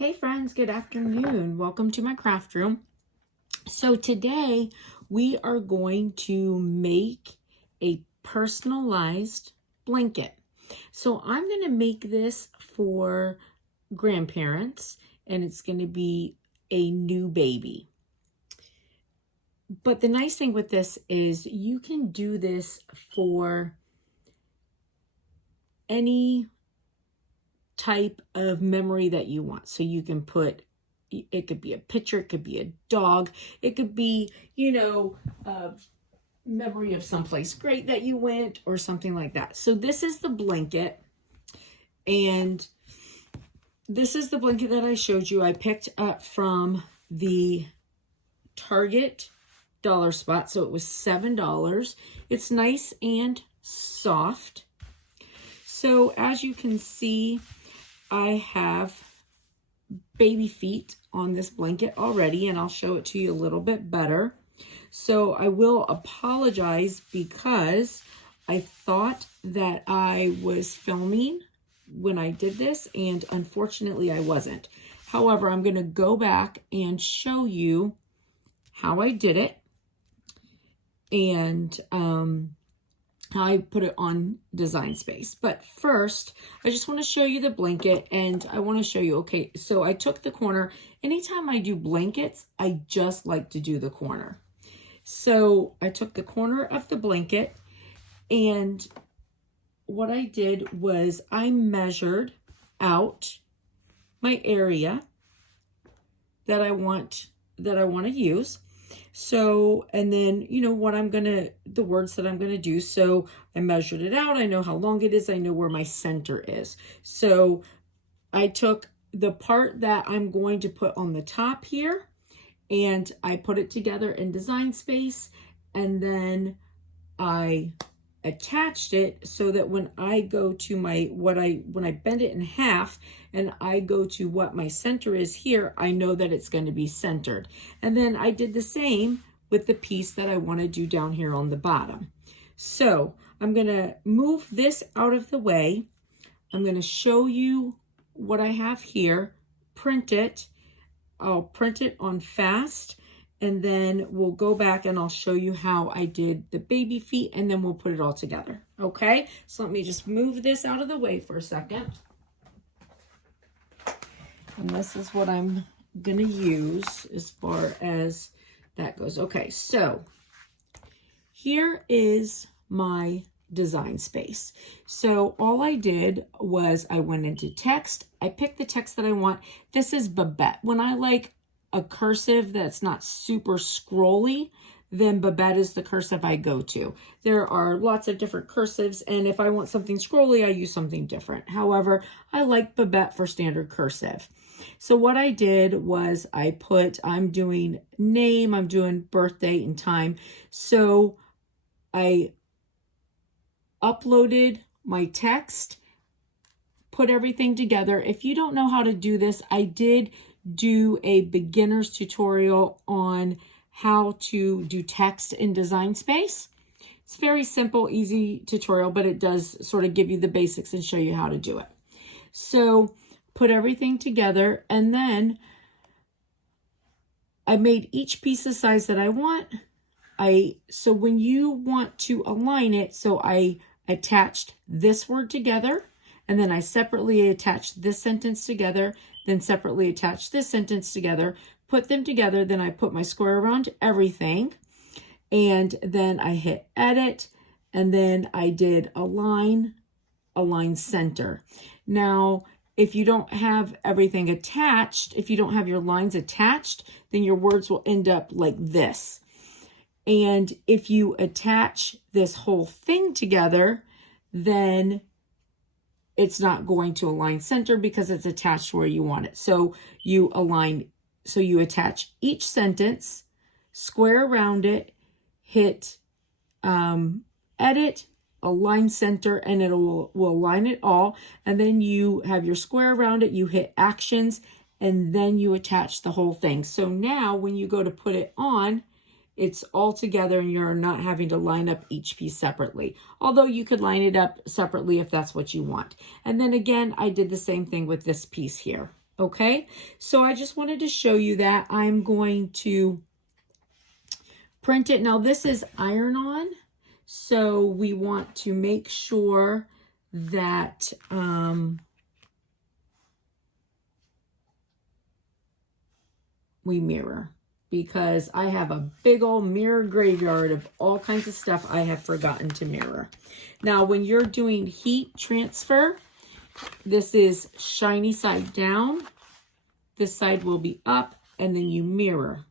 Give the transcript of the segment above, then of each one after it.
Hey friends, good afternoon. Welcome to my craft room. So today we are going to make a personalized blanket. So I'm going to make this for grandparents and it's going to be a new baby. But the nice thing with this is you can do this for any type of memory that you want. So you can put, it could be a picture, it could be a dog, it could be, a memory of someplace great that you went or something like that. So this is the blanket, and this is the blanket that I showed you. I picked up from the Target dollar spot, so it was $7. It's nice and soft. So as you can see, I have baby feet on this blanket already, and I'll show it to you a little bit better. So I will apologize because I thought that I was filming when I did this, and unfortunately I wasn't. However, I'm going to go back and show you how I did it and how I put it on Design Space. But first, I just want to show you the blanket, and I want to show you, okay, so I took the corner. Anytime I do blankets, I just like to do the corner. So I took the corner of the blanket, and what I did was I measured out my area that I want to use. So, and then, the words that I'm going to do. So I measured it out. I know how long it is. I know where my center is. So I took the part that I'm going to put on the top here, and I put it together in Design Space, and then I attached it so that when I go to when I bend it in half and I go to what my center is here, I know that it's going to be centered. And then I did the same with the piece that I want to do down here on the bottom. So I'm going to move this out of the way. I'm going to show you what I have here, print it. I'll print it on fast, and then we'll go back and I'll show you how I did the baby feet, and then we'll put it all together. Okay, so let me just move this out of the way for a second. And this is what I'm gonna use as far as that goes. Okay, so here is my Design Space. So all I did was I went into text. I picked the text that I want. This is Babette. When I like a cursive that's not super scrolly, then Babette is the cursive I go to. There are lots of different cursives, and if I want something scrolly, I use something different. However, I like Babette for standard cursive. So what I did was I'm doing name, I'm doing birthday and time. So I uploaded my text, put everything together. If you don't know how to do this, I did do a beginner's tutorial on how to do text in Design Space. It's very simple, easy tutorial, but it does sort of give you the basics and show you how to do it. So put everything together, and then I made each piece the size that I want. So when you want to align it, so I attached this word together, and then I separately attached this sentence together, then separately attached this sentence together, put them together, then I put my square around everything, and then I hit edit, and then I did align center. Now, if you don't have everything attached, if you don't have your lines attached, then your words will end up like this. And if you attach this whole thing together, then it's not going to align center because it's attached where you want it. So you attach each sentence, square around it, hit edit, align center, and it will align it all. And then you have your square around it, you hit actions, and then you attach the whole thing. So now when you go to put it on, it's all together and you're not having to line up each piece separately. Although you could line it up separately if that's what you want. And then again, I did the same thing with this piece here. Okay, so I just wanted to show you that. I'm going to print it. Now this is iron-on, so we want to make sure that we mirror, because I have a big old mirror graveyard of all kinds of stuff I have forgotten to mirror. Now when you're doing heat transfer, this is shiny side down, this side will be up, and then you mirror,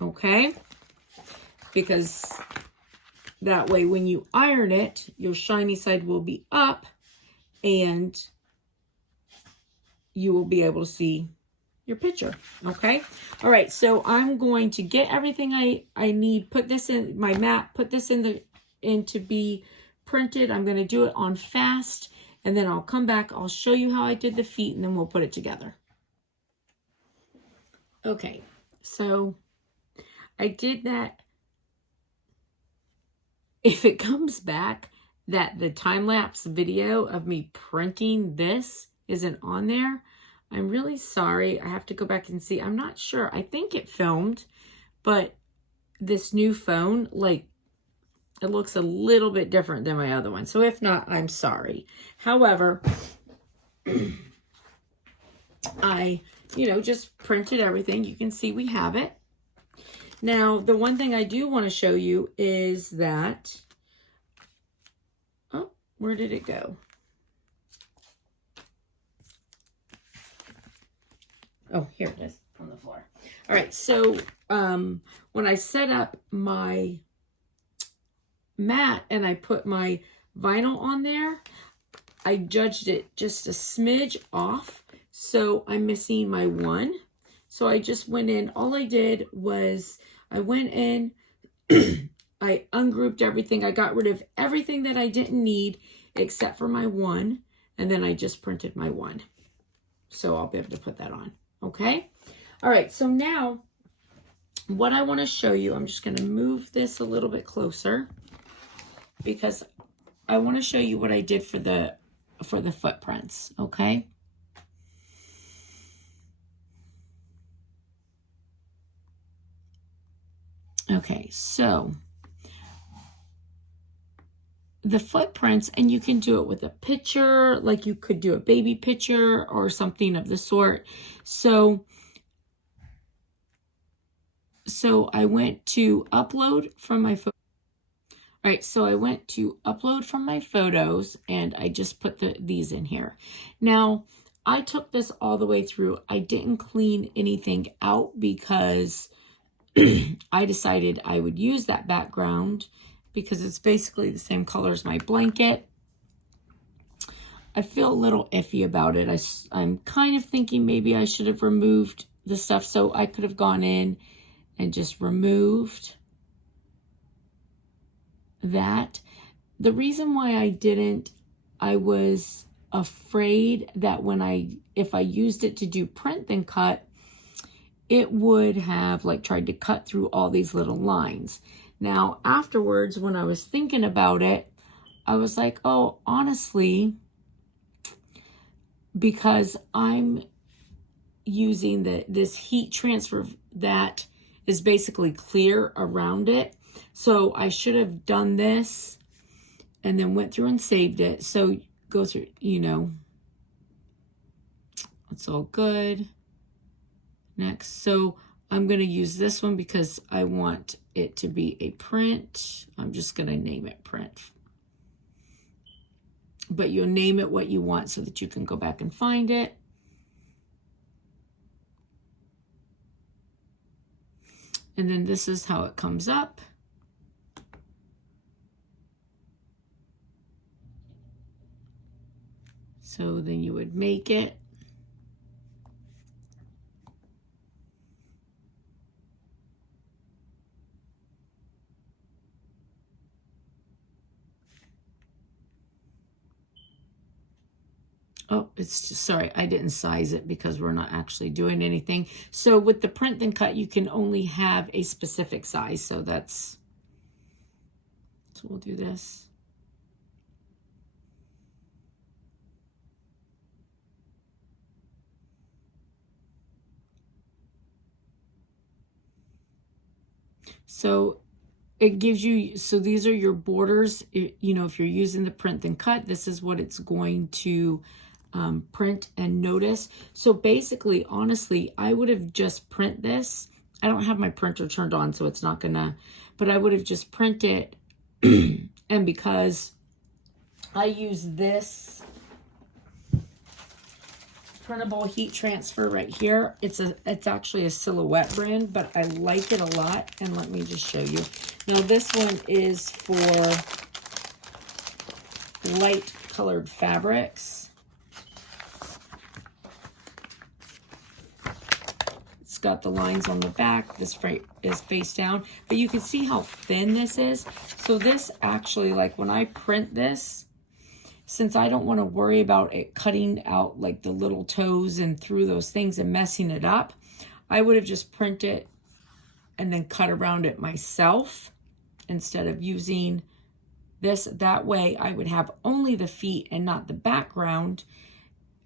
okay? Because that way when you iron it, your shiny side will be up and you will be able to see your picture, okay? All right, so I'm going to get everything I need, put this in my mat, put this in to be printed. I'm gonna do it on fast, and then I'll come back, I'll show you how I did the feet, and then we'll put it together. Okay, so I did that. If it comes back that the time-lapse video of me printing this isn't on there, I'm really sorry. I have to go back and see. I'm not sure. I think it filmed, but this new phone, like, it looks a little bit different than my other one. So if not, I'm sorry. However, I, just printed everything. You can see we have it. Now, the one thing I do want to show you is that, oh, where did it go? Oh, here it is on the floor. All right, so when I set up my mat and I put my vinyl on there, I judged it just a smidge off, so I'm missing my 1. So I just went in, all I did was I went in, I ungrouped everything. I got rid of everything that I didn't need except for my 1, and then I just printed my 1. So I'll be able to put that on, okay? All right, so now what I want to show you, I'm just going to move this a little bit closer because I want to show you what I did for the footprints, okay? Okay, so the footprints, and you can do it with a picture, like you could do a baby picture or something of the sort. So I went to upload from my phone. All right, so I went to upload from my photos and I just put these in here. Now, I took this all the way through. I didn't clean anything out because I decided I would use that background because it's basically the same color as my blanket. I feel a little iffy about it. I'm kind of thinking maybe I should have removed the stuff, so I could have gone in and just removed that. The reason why I didn't, I was afraid that if I used it to do print then cut, it would have like tried to cut through all these little lines. Now, afterwards, when I was thinking about it, I was like, oh, honestly, because I'm using this heat transfer that is basically clear around it. So I should have done this and then went through and saved it. So go through, it's all good. Next, so I'm going to use this one because I want it to be a print. I'm just going to name it print. But you'll name it what you want so that you can go back and find it. And then this is how it comes up. So then you would make it. Oh, it's just, sorry, I didn't size it because we're not actually doing anything. So with the print then cut, you can only have a specific size. So we'll do this. So it gives you, so these are your borders. You know, if you're using the print then cut, this is what it's going to print and notice. So basically, honestly, I would have just print this. I don't have my printer turned on, so it's not gonna, but I would have just print it. And because I use this printable heat transfer right here, it's actually a Silhouette brand, but I like it a lot. And let me just show you. Now this one is for light colored fabrics. It's got the lines on the back. This is face down, but you can see how thin this is. So this actually, like when I print this, since I don't want to worry about it cutting out like the little toes and through those things and messing it up, I would have just print it and then cut around it myself instead of using this. That way I would have only the feet and not the background,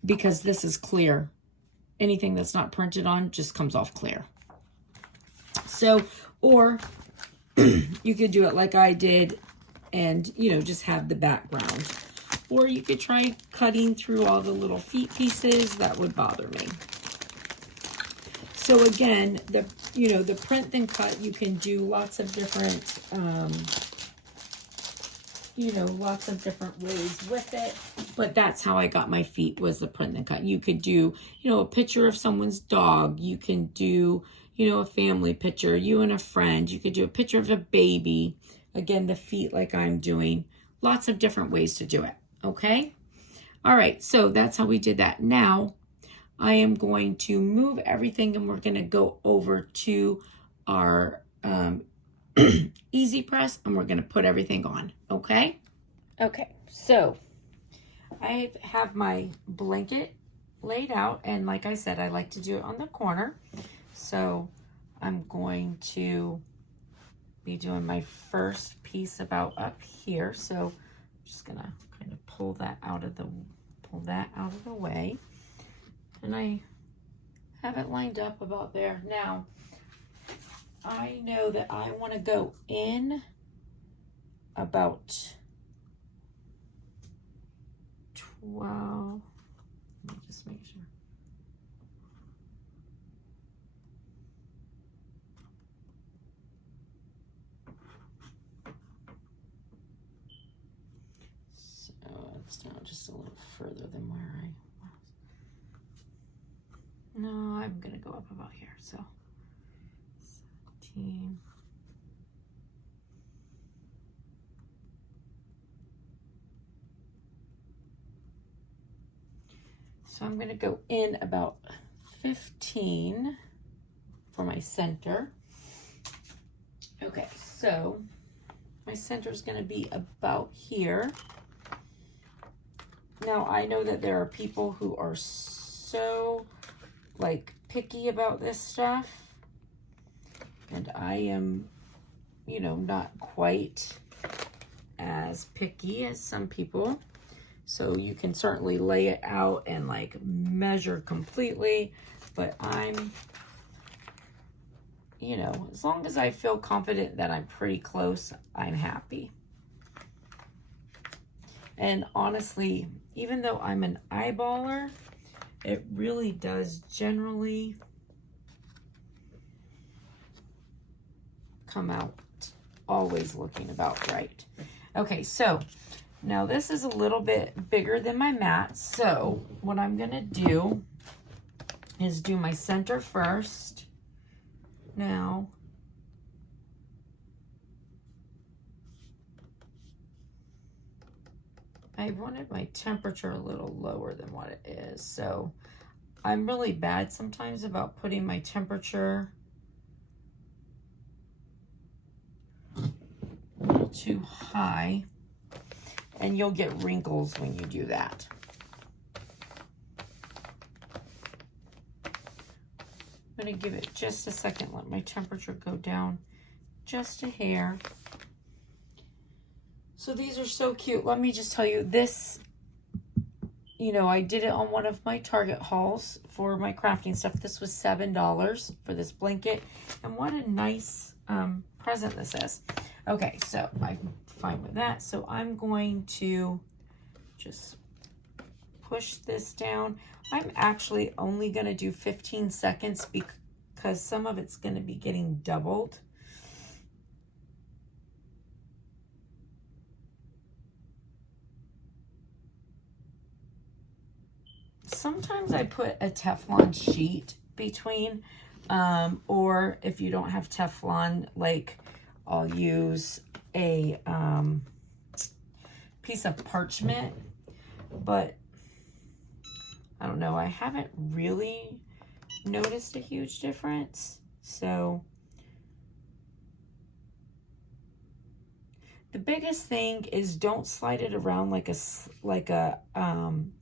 because this is clear. Anything that's not printed on just comes off clear. So, or you could do it like I did and, you know, just have the background. Or you could try cutting through all the little feet pieces. That would bother me. So again, the print then cut, you can do lots of different, lots of different ways with it. But that's how I got my feet, was the print then cut. You could do, a picture of someone's dog. You can do, a family picture, you and a friend. You could do a picture of a baby. Again, the feet like I'm doing. Lots of different ways to do it. Okay. All right. So that's how we did that. Now I am going to move everything and we're going to go over to our easy press and we're going to put everything on. Okay. Okay. So I have my blanket laid out, and like I said, I like to do it on the corner. So I'm going to be doing my first piece about up here. So I'm just going to kind of pull that out of the way. And I have it lined up about there. Now, I know that I want to go in about 12. Let me just make sure. So it's now just a little further than where I was. No, I'm going to go up about here. So 17. So I'm going to go in about 15 for my center. Okay, so my center is going to be about here. Now, I know that there are people who are so, picky about this stuff. And I am, not quite as picky as some people. So you can certainly lay it out and measure completely, but I'm, as long as I feel confident that I'm pretty close, I'm happy. And honestly, even though I'm an eyeballer, it really does generally come out always looking about right. Okay, so now this is a little bit bigger than my mat, so what I'm gonna do is do my center first. Now, I wanted my temperature a little lower than what it is, so I'm really bad sometimes about putting my temperature a little too high. And you'll get wrinkles when you do that. I'm going to give it just a second, let my temperature go down just a hair. So these are so cute. Let me just tell you this, I did it on one of my Target hauls for my crafting stuff. This was $7 for this blanket. And what a nice present this is. Okay, so I'm fine with that. So I'm going to just push this down. I'm actually only going to do 15 seconds because some of it's going to be getting doubled. Sometimes I put a Teflon sheet between, or if you don't have Teflon, like I'll use a piece of parchment, but I don't know, I haven't really noticed a huge difference. So the biggest thing is don't slide it around like a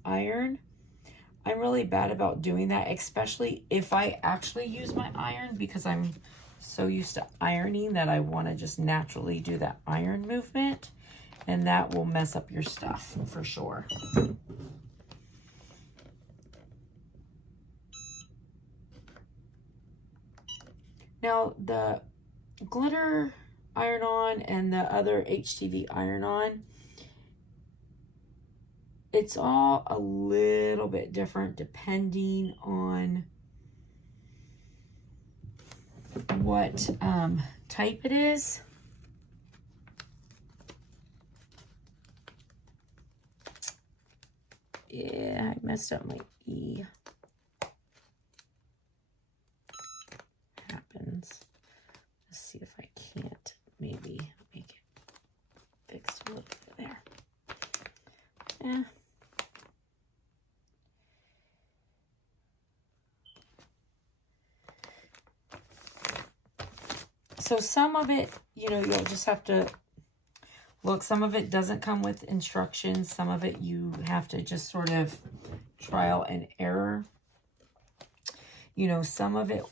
iron. I'm really bad about doing that, especially if I actually use my iron, because I'm so used to ironing that I want to just naturally do that iron movement, and that will mess up your stuff for sure. Now the glitter iron-on and the other HTV iron-on, it's all a little bit different depending on what type it is. Yeah, I messed up my E. Happens. Let's see if I can't maybe make it fixed a little bit there. Yeah. So some of it, you know, you'll just have to look. Some of it doesn't come with instructions. Some of it you have to just sort of trial and error. You know, some of it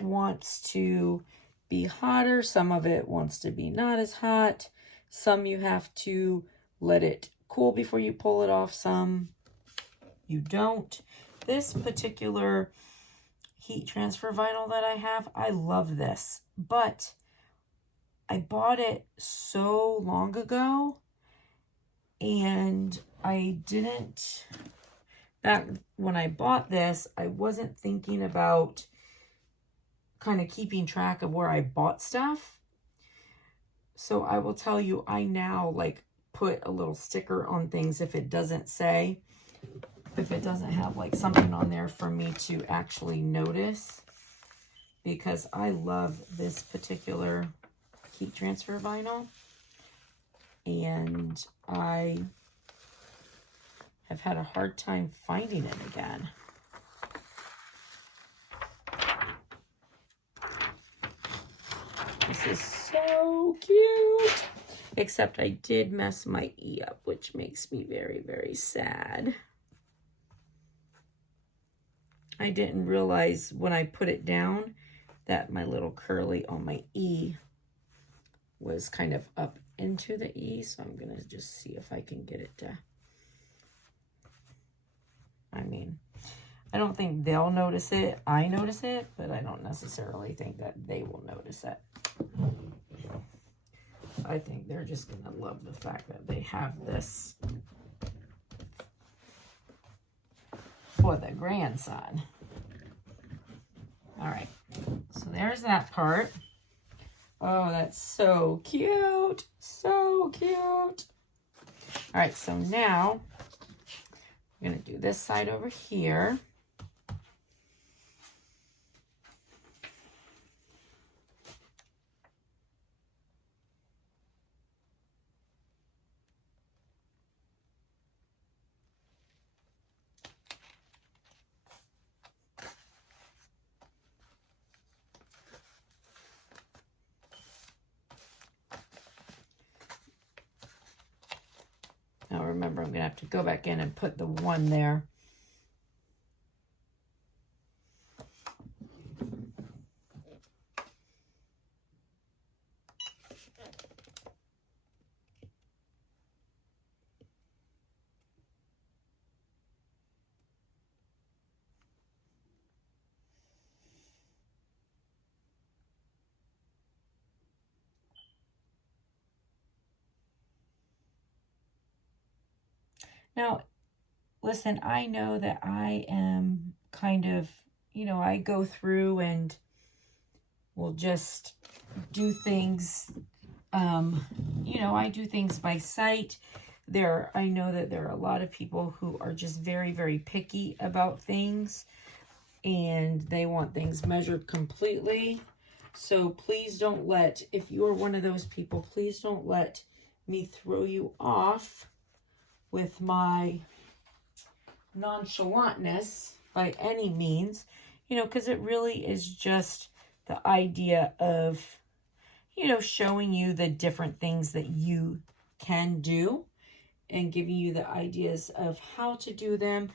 wants to be hotter. Some of it wants to be not as hot. Some you have to let it cool before you pull it off. Some you don't. This particular heat transfer vinyl that I have, I love this, but I bought it so long ago, and I didn't, back when I bought this, I wasn't thinking about kind of keeping track of where I bought stuff. So I will tell you, I now like put a little sticker on things if it doesn't say, if it doesn't have like something on there for me to actually notice, because I love this particular heat transfer vinyl, and I have had a hard time finding it again. This is so cute, except I did mess my E up, which makes me very, very sad. I didn't realize when I put it down that my little curly on my E was kind of up into the E, so I'm gonna just see if I can get it to, I mean, I don't think they'll notice it. I notice it, but I don't necessarily think that they will notice it. I think they're just gonna love the fact that they have this for the grandson. All right, so there's that part. Oh, that's so cute. So cute. All right, so now I'm going to do this side over here. Now remember, I'm going to have to go back in and put the one there. Now, listen, I know that I am kind of, I go through and will just do things, I do things by sight. I know that there are a lot of people who are just very, very picky about things, and they want things measured completely. So please don't if you're one of those people, please don't let me throw you off with my nonchalantness by any means, because it really is just the idea of, showing you the different things that you can do and giving you the ideas of how to do them.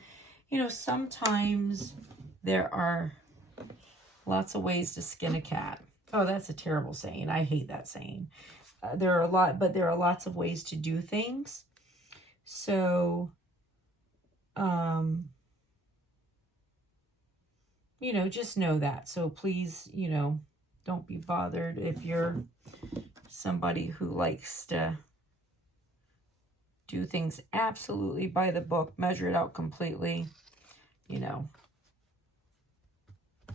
Sometimes there are lots of ways to skin a cat. Oh, that's a terrible saying. I hate that saying. There are lots of ways to do things. So, just know that. So please, don't be bothered if you're somebody who likes to do things absolutely by the book, measure it out completely.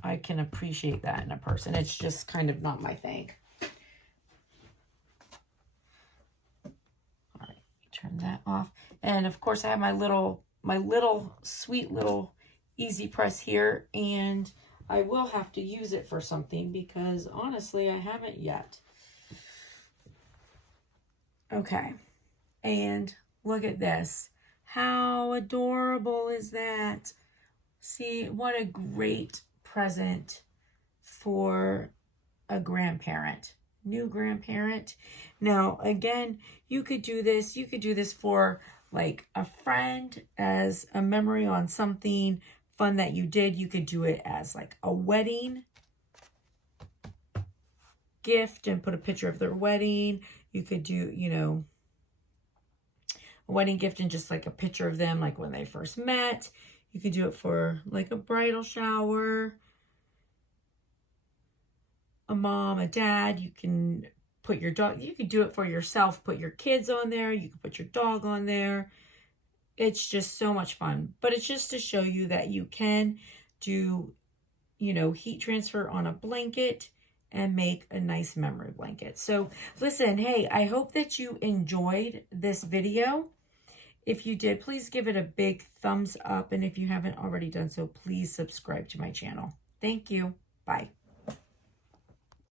I can appreciate that in a person. It's just kind of not my thing. All right, turn that off. And of course I have my little sweet little easy press here, and I will have to use it for something because honestly I haven't yet. Okay, and look at this. How adorable is that? See, what a great present for a grandparent, new grandparent. Now, again, you could do this. You could do this for like a friend as a memory on something fun that you did. You could do it as like a wedding gift and put a picture of their wedding. You could do, a wedding gift and just like a picture of them, like when they first met. You could do it for like a bridal shower, a mom, a dad. You can put your dog, you could do it for yourself, put your kids on there. You can put your dog on there. It's just so much fun. But it's just to show you that you can do, heat transfer on a blanket and make a nice memory blanket. So listen, hey, I hope that you enjoyed this video. If you did, please give it a big thumbs up. And if you haven't already done so, please subscribe to my channel. Thank you. Bye.